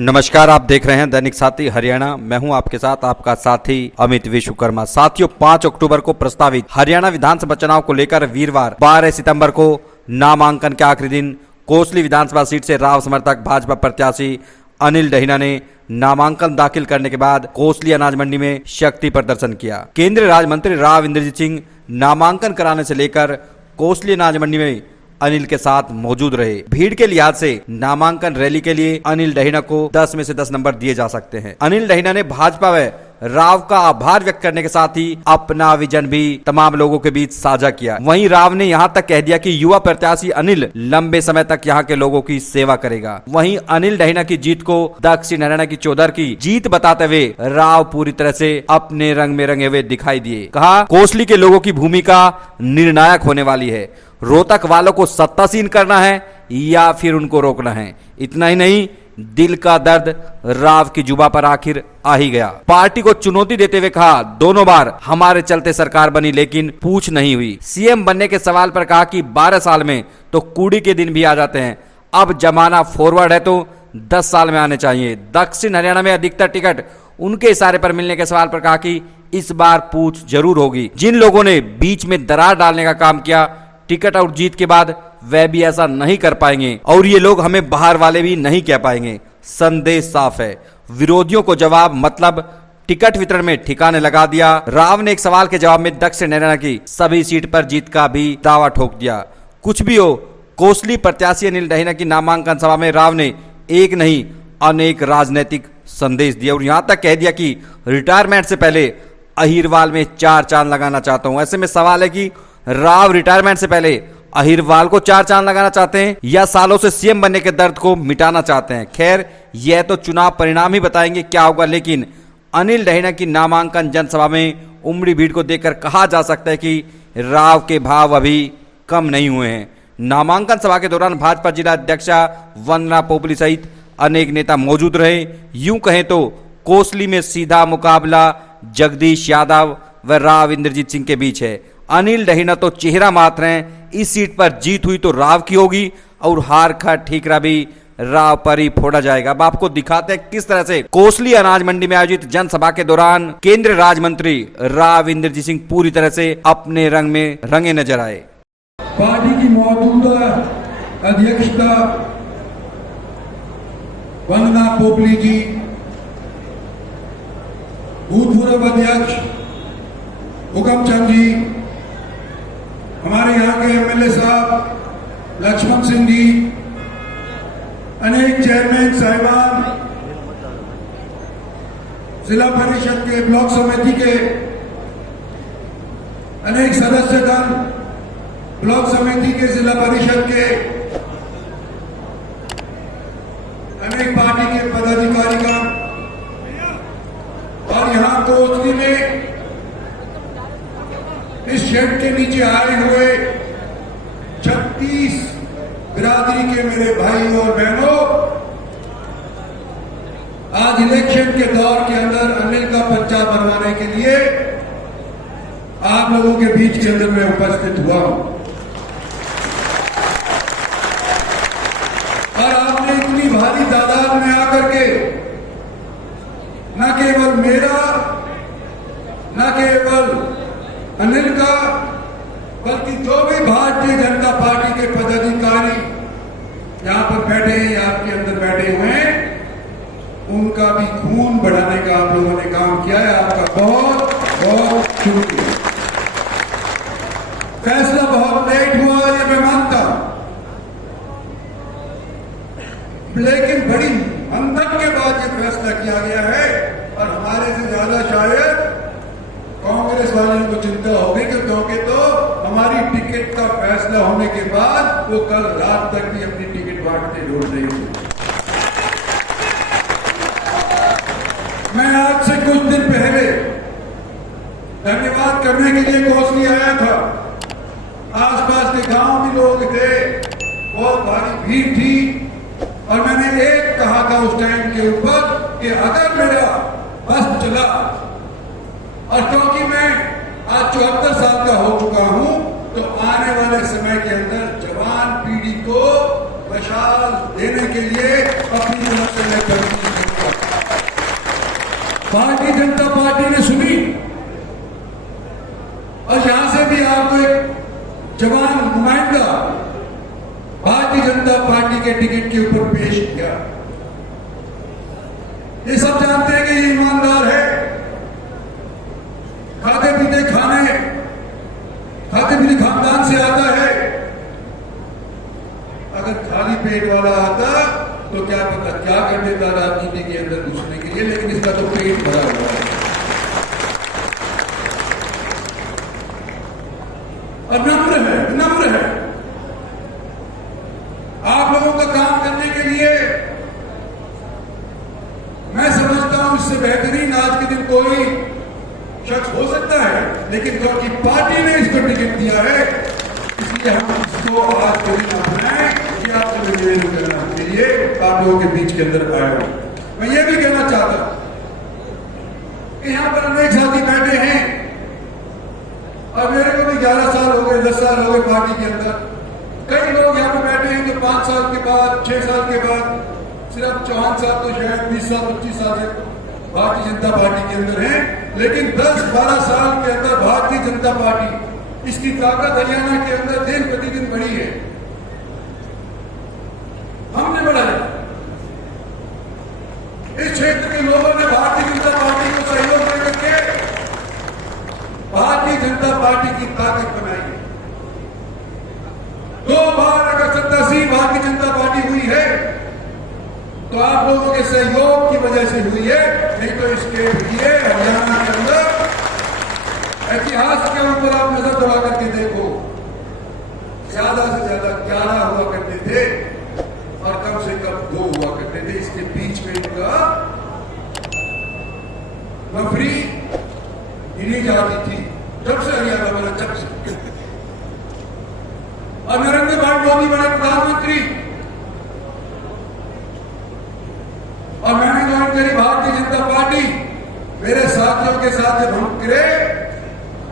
नमस्कार, आप देख रहे हैं दैनिक साथी हरियाणा। मैं हूं आपके साथ आपका साथी अमित विश्वकर्मा। साथियों, 5 अक्टूबर को प्रस्तावित हरियाणा विधानसभा चुनाव को लेकर वीरवार 12 सितंबर को नामांकन के आखिरी दिन कोसली विधानसभा सीट से राव समर्थक भाजपा प्रत्याशी अनिल डहीना ने नामांकन दाखिल करने के बाद कोसली अनाज मंडी में शक्ति प्रदर्शन किया। केंद्रीय राज्य मंत्री राव इंद्रजीत सिंह नामांकन कराने से लेकर कोसली अनाज मंडी में अनिल के साथ मौजूद रहे। भीड़ के लिहाज से नामांकन रैली के लिए अनिल डहीना को 10 में से 10 नंबर दिए जा सकते हैं। अनिल डहीना ने भाजपा व राव का आभार व्यक्त करने के साथ ही अपना विजन भी तमाम लोगों के बीच साझा किया। वहीं राव ने यहां तक कह दिया कि युवा प्रत्याशी अनिल लंबे समय तक यहां के लोगों की सेवा करेगा। वहीं अनिल डहीना की जीत को दक्षिण हरियाणा की चौधर की जीत बताते हुए राव पूरी तरह से अपने रंग में रंगे हुए दिखाई दिए। कहा, कोसली के लोगों की भूमिका निर्णायक होने वाली है। रोहतक वालों को सत्तासीन करना है या फिर उनको रोकना है। इतना ही नहीं, दिल का दर्द राव की जुबा पर आखिर आ ही गया। पार्टी को चुनौती देते हुए कहा, दोनों बार हमारे चलते सरकार बनी लेकिन पूछ नहीं हुई। सीएम बनने के सवाल पर कहा कि 12 साल में तो कूड़ी के दिन भी आ जाते हैं, अब जमाना फॉरवर्ड है तो 10 साल में आने चाहिए। दक्षिण हरियाणा में अधिकतर टिकट उनके इशारे पर मिलने के सवाल पर कहा कि इस बार पूछ जरूर होगी। जिन लोगों ने बीच में दरार डालने का काम किया, टिकट और जीत के बाद वह भी ऐसा नहीं कर पाएंगे और ये लोग हमें बाहर वाले भी नहीं कह पाएंगे। संदेश साफ है, विरोधियों को जवाब मतलब टिकट वितरण में ठिकाने लगा दिया। राव ने एक सवाल के जवाब में दक्षिण हरियाणा की सभी सीट पर जीत का भी दावा ठोक दिया। कुछ भी हो, कोसली प्रत्याशी अनिल डहीना की नामांकन सभा में राव ने एक नहीं अनेक राजनीतिक संदेश दिया और यहां तक कह दिया कि रिटायरमेंट से पहले अहिरवाल में 4 चांद लगाना चाहता हूं। ऐसे में सवाल है कि राव रिटायरमेंट से पहले अहिरवाल को 4 चांद लगाना चाहते हैं या सालों से सीएम बनने के दर्द को मिटाना चाहते हैं। खैर, यह तो चुनाव परिणाम ही बताएंगे क्या होगा, लेकिन अनिल डहीना की नामांकन जनसभा में उमड़ी भीड़ को देखकर कहा जा सकता है कि राव के भाव अभी कम नहीं हुए हैं। नामांकन सभा के दौरान भाजपा जिला अध्यक्षा वंदना पोपली सहित अनेक नेता मौजूद रहे। यूं कहें तो कोसली में सीधा मुकाबला जगदीश यादव व राव इंद्रजीत सिंह के बीच है। अनिल डहीना तो चेहरा मात्र हैं। इस सीट पर जीत हुई तो राव की होगी और हार का ठीकरा भी राव पर ही फोड़ा जाएगा। अब आपको दिखाते हैं किस तरह से कोसली अनाज मंडी में आयोजित जनसभा के दौरान केंद्रीय राज्य मंत्री राव इंद्रजीत सिंह पूरी तरह से अपने रंग में रंगे नजर आए। पार्टी की मौजूदा अध्यक्षता वंदना पोपली जी, भूतपूर्व अध्यक्ष हुकमचंद जी, हमारे यहाँ के एमएलए साहब लक्ष्मण सिंह जी, अनेक चेयरमैन साहिबान, जिला परिषद के ब्लॉक समिति के अनेक सदस्यगण, ब्लॉक समिति के जिला परिषद के अनेक पार्टी के पदाधिकारीगण और यहाँ कोसली में इस शेड के नीचे आए हुए 36 बिरादरी के मेरे भाई और बहनों, आज इलेक्शन के दौर के अंदर अनिल का पर्चा बनवाने के लिए आप लोगों के बीच के अंदर मैं उपस्थित हुआ हूं और आपने इतनी भारी तादाद में आकर के न केवल मेरा, न केवल अनिल का, बल्कि जो भी भारतीय जनता पार्टी के पदाधिकारी यहां पर बैठे हैं या आपके अंदर बैठे हुए हैं, उनका भी खून बढ़ाने का आप लोगों ने काम किया है। आपका बहुत बहुत शुक्रिया। फैसला बहुत लेट हुआ, ये मैं मानता हूं, लेकिन बड़ी मंथन के बाद ये फैसला किया गया है और हमारे से ज्यादा शायद कांग्रेस वालों को चिंता होगी क्योंकि तो हमारी टिकट का फैसला होने के बाद वो कल रात तक भी अपनी टिकट बांटते ढूंढ रही थी। मैं आज से कुछ दिन पहले धन्यवाद करने के लिए कोसली आया था। आसपास के गांव भी लोग थे, बहुत भारी भीड़ थी और मैंने एक कहा था उस टाइम के ऊपर कि अगर मेरा बस चला, और क्योंकि मैं आज 74 साल का हो चुका हूं, तो आने वाले समय के अंदर जवान पीढ़ी को मशाल देने के लिए अपनी तरफ से मैं करती हूं। भारतीय जनता पार्टी ने सुनी और यहां से भी आपको एक जवान नुमाइंदा भारतीय जनता पार्टी के टिकट के ऊपर पेश किया। ये सब जानते हैं कि ये ईमानदार है, खाते पीते खानदान से आता है। अगर खाली पेट वाला आता तो क्या पता क्या कर देता राजनीति के अंदर घुसने के लिए, लेकिन इसका तो पेट भरा हुआ है। और नम्र है। आप लोगों का काम करने के लिए मैं समझता हूं इससे बेहतरीन आज के दिन कोई शख्स हो सकता है, लेकिन क्योंकि पार्टी ने इसको टिकट दिया है इसलिए हम इसको आज के दिन अपनाएं। ये आपसे निवेदन करना के लिए आप लोगों के बीच के अंदर आया हूं। मैं ये भी कहना चाहता कि यहां पर अनेक साथी बैठे हैं और मेरे को भी 11 साल हो गए, 10 साल हो गए पार्टी के अंदर। कई लोग यहाँ पे बैठे हैं जो 5 साल के बाद, 6 साल के बाद, सिर्फ चौहान साहब तो शायद 20 साल 25 साल से भारतीय जनता पार्टी के अंदर हैं, लेकिन 10-12 साल के अंदर भारतीय जनता पार्टी इसकी ताकत हरियाणा के अंदर दिन प्रतिदिन बढ़ी है। हमने बढ़ाया, इस क्षेत्र के लोगों ने भारतीय जनता पार्टी को सहयोग देकर के भारतीय जनता पार्टी की ताकत बनाई है। 2 बार अगर सत्तासी भारतीय जनता पार्टी हुई है तो आप लोगों के सहयोग की वजह से हुई है, नहीं तो इसके लिए हरियाणा के अंदर इतिहास के ऊपर आप नजर दौड़ा करके देखो, ज्यादा से ज्यादा 11 हुआ करते थे और कम से कम 2 हुआ करते थे। इसके बीच में इनका नफरी गिनी जाती थी जब से हरियाणा बना, जब से। और नरेंद्र भाई मोदी बने प्रधानमंत्री और मैंने ज्वाइन करी भारतीय जनता पार्टी। मेरे साथियों के साथ जब हम गिरे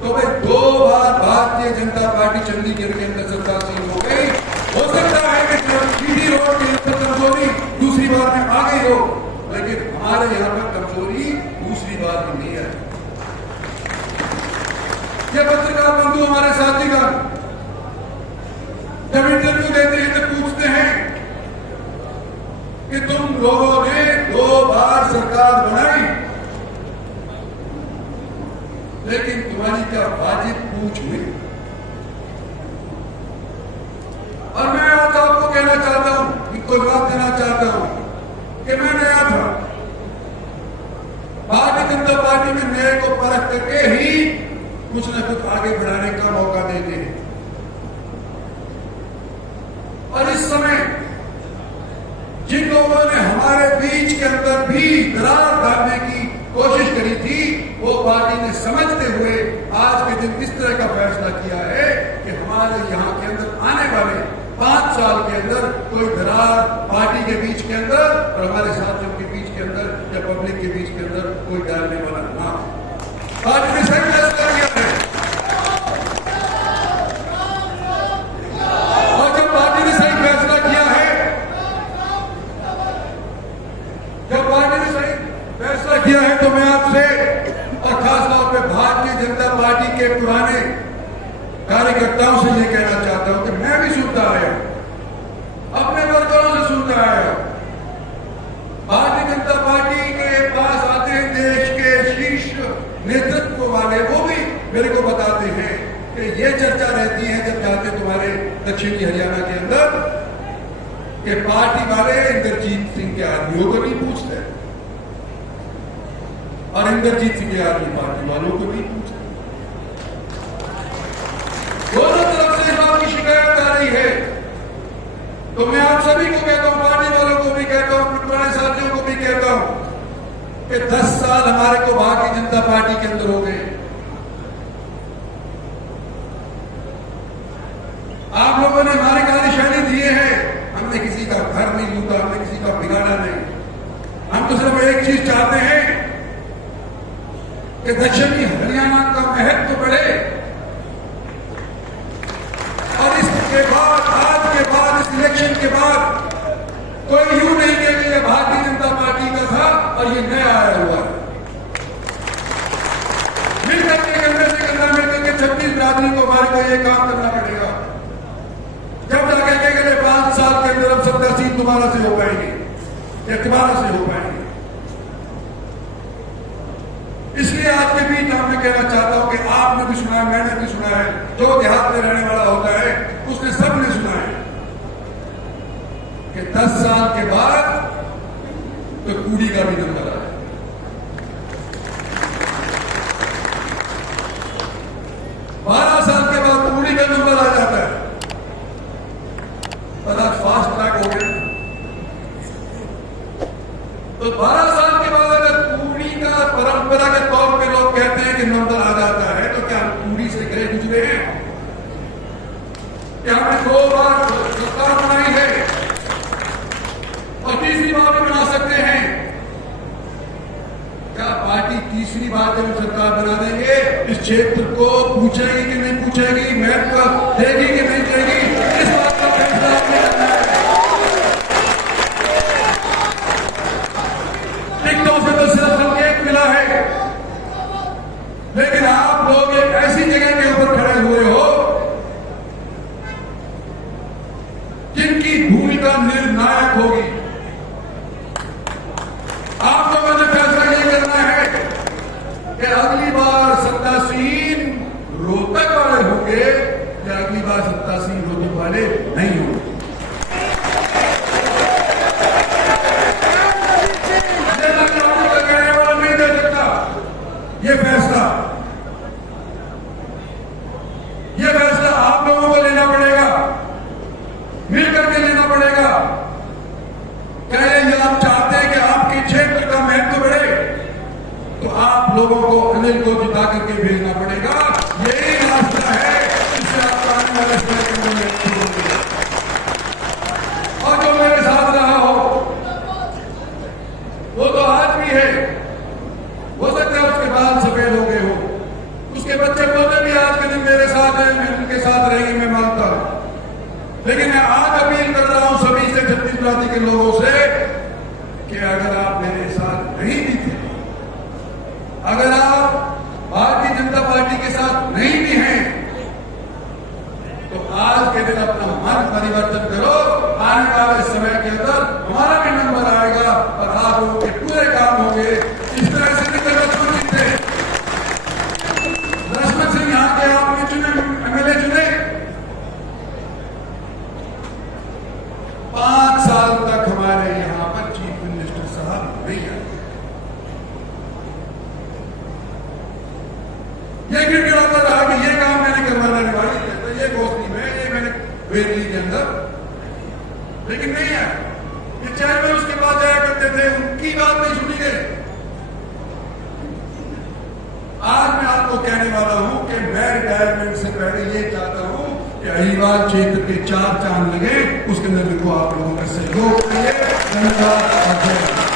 तो भाई 2 बार भारतीय जनता पार्टी चंडीगढ़ के अंदर सत्तासीन हो गई। हो सकता है कि जीडी रोड के अंदर कमजोरी दूसरी बार में आ गई हो, लेकिन हमारे यहां पर कमजोरी दूसरी बार में नहीं आई। ये पत्रकार बंधु हमारे साथीगण जब इंटरव्यू देते हैं तो पूछते हैं कि तुम लोगों ने 2 बार सरकार बनाई, लेकिन तुम्हारी क्या वाजिब पूछ हुई? और मैं आज आपको कहना चाहता हूं, इनको जवाब देना चाहता हूं कि मैं नया था। भारतीय जनता पार्टी में नए को परख करके ही कुछ न कुछ आगे बढ़ाने का मौका देते हैं। और इस समय जिन लोगों ने हमारे बीच के अंदर भी दरार डालने की कोशिश करी थी, वो पार्टी ने समझते हुए आज के दिन इस तरह का फैसला किया है कि हमारे यहां के अंदर आने वाले 5 साल के अंदर कोई दरार पार्टी के बीच के अंदर और हमारे साथियों के बीच के अंदर या पब्लिक के बीच के अंदर कोई डालने वाला ना। पार्टी ने सही फैसला किया है। और जब पार्टी ने सही फैसला किया है, जब पार्टी ने सही फैसला किया है तो मैं आपसे और खासतौर पे भारतीय जनता पार्टी के पुराने कार्यकर्ताओं से ये कहना चाहता हूं कि मैं भी सुनता आया, अपने वर्करों से सुनता आया। भारतीय जनता पार्टी के पास आते हैं देश के शीर्ष नेतृत्व वाले, वो भी मेरे को बताते हैं कि ये चर्चा रहती है जब जाते तुम्हारे दक्षिणी हरियाणा के अंदर कि पार्टी वाले इंद्रजीत सिंह के आदमियों को नहीं पूछते और इंद्रजीत सिंह के आदमी पार्टी वालों को नहीं पूछते। दोनों तरफ से इस बात की शिकायत आ रही है। तो मैं आप सभी को कहता हूं, पार्टी वालों को भी कहता हूं, पुराने साथियों को भी कहता हूं कि 10 साल हमारे को भारतीय जनता पार्टी के अंदर हो गए। आप लोगों ने हमारी कार्यशैली दिए है, हमने किसी का घर नहीं लूटा, हमने किसी का बिगाड़ा नहीं। हम तो सिर्फ एक चीज चाहते हैं कि दक्षिणी हरियाणा का महत्व बढ़े और इसके बाद, आज के बाद, इस इलेक्शन के बाद कोई यूं नहीं कहे कि ये भारतीय जनता पार्टी का था और ये नया आया हुआ है। मिलकर के कंधे से कंधा मिलकर के 36 बिरादरी को हमारे को ये काम करना पड़ेगा। जब जाके के अगले 5 साल के अंदर अब 70 सीट दोबारा से हो पाएंगे या दोबारा से हो पाएंगे। इसलिए आज के बीच मैं कहना चाहता हूं कि आपने भी सुना है, मैंने भी सुना है, जो देहात में रहने वाला होता है उसने सबने सुना है कि 10 साल के बाद तो कूड़ी का भी नंबर आया। 12 साल के बाद कूड़ी का नंबर आ जाता है। पर आज फास्ट ट्रैक हो गया तो 12 साल के बाद अगर कूड़ी का परंपरागत तौर पे लोग कहते हैं कि नंबर आ जाता है तो क्या हम कूड़ी से गए गुजरे हैं? क्या हमने 2 बार सरकार बनाई है और तीसरी बार भी बना सकते हैं? क्या पार्टी तीसरी बार जब सरकार बना देंगे इस क्षेत्र को पूछेगी कि नहीं पूछेगी, महत्व देगी कि नहीं देगी, इस बात का फैसला आपने करना है। टिकटों से तो सिर्फ संकेत मिला है, लेकिन आप लोग एक ऐसी जगह के ऊपर खड़े हुए हो जिनकी भूमिका निर्णायक होगी। आप लोगों ने फैसला ये करना है कि अगली बार सत्तासीन रोहतक वाले होंगे या अगली बार सत्तासीन रोहतक वाले नहीं होंगे। कहने वाला नहीं दे सकता ये फैसला आप लोगों को लेना पड़ेगा, मिलकर के लेना पड़ेगा। क्या ये आप चाहते हैं कि आपके क्षेत्र का महत्व बढ़े तो आप लोगों को अनिल को जिता करके भेजना पड़ेगा। यही रास्ता है जिससे आपका आने वाले समय के अंदर महत्व होगा। और जो मेरे साथ रहा हो वो तो आज भी है, हो सकता है उसके बाल सफेद हो गए हो, उसके बच्चे पोते भी आज के दिन मेरे साथ हैं, मैं उनके साथ रहेंगे, मैं मानता हूं। लेकिन मैं आज अपील कर रहा हूं सभी से, छत्तीसगढ़ के लोगों से कि अगर आप मेरे साथ नहीं भी थे, अगर आप भारतीय जनता पार्टी के साथ नहीं भी हैं, तो आज के दिन अपना मन परिवर्तन करो। आने वाले समय के अंदर हमारा भी नंबर आएगा और आप लोगों के पूरे काम होंगे। इस तरह से निकल लक्ष्मण सिंह थे, लक्ष्मण सिंह यहाँ के आपने चुने, एमएलए चुने, 5 साल तक हमारे यहां पर चीफ मिनिस्टर साहब नहीं आए। ये गिड़गिड़ाता रहा कि ये काम मैंने करवाना निभाई है, तो ये गोष्ठी में, ये मैंने वेरली के अंदर, लेकिन नहीं आया। ये चेयरमैन उसके पास जाया करते थे, उनकी बात नहीं सुनी गई। आज मैं आपको कहने वाला हूं कि मैं रिटायरमेंट से पहले ये चाहता हूं कि अहिवाल क्षेत्र के 4 चांद लगे, उसके अंदर देखो आप लोगों का सहयोग करिए। धन्यवाद।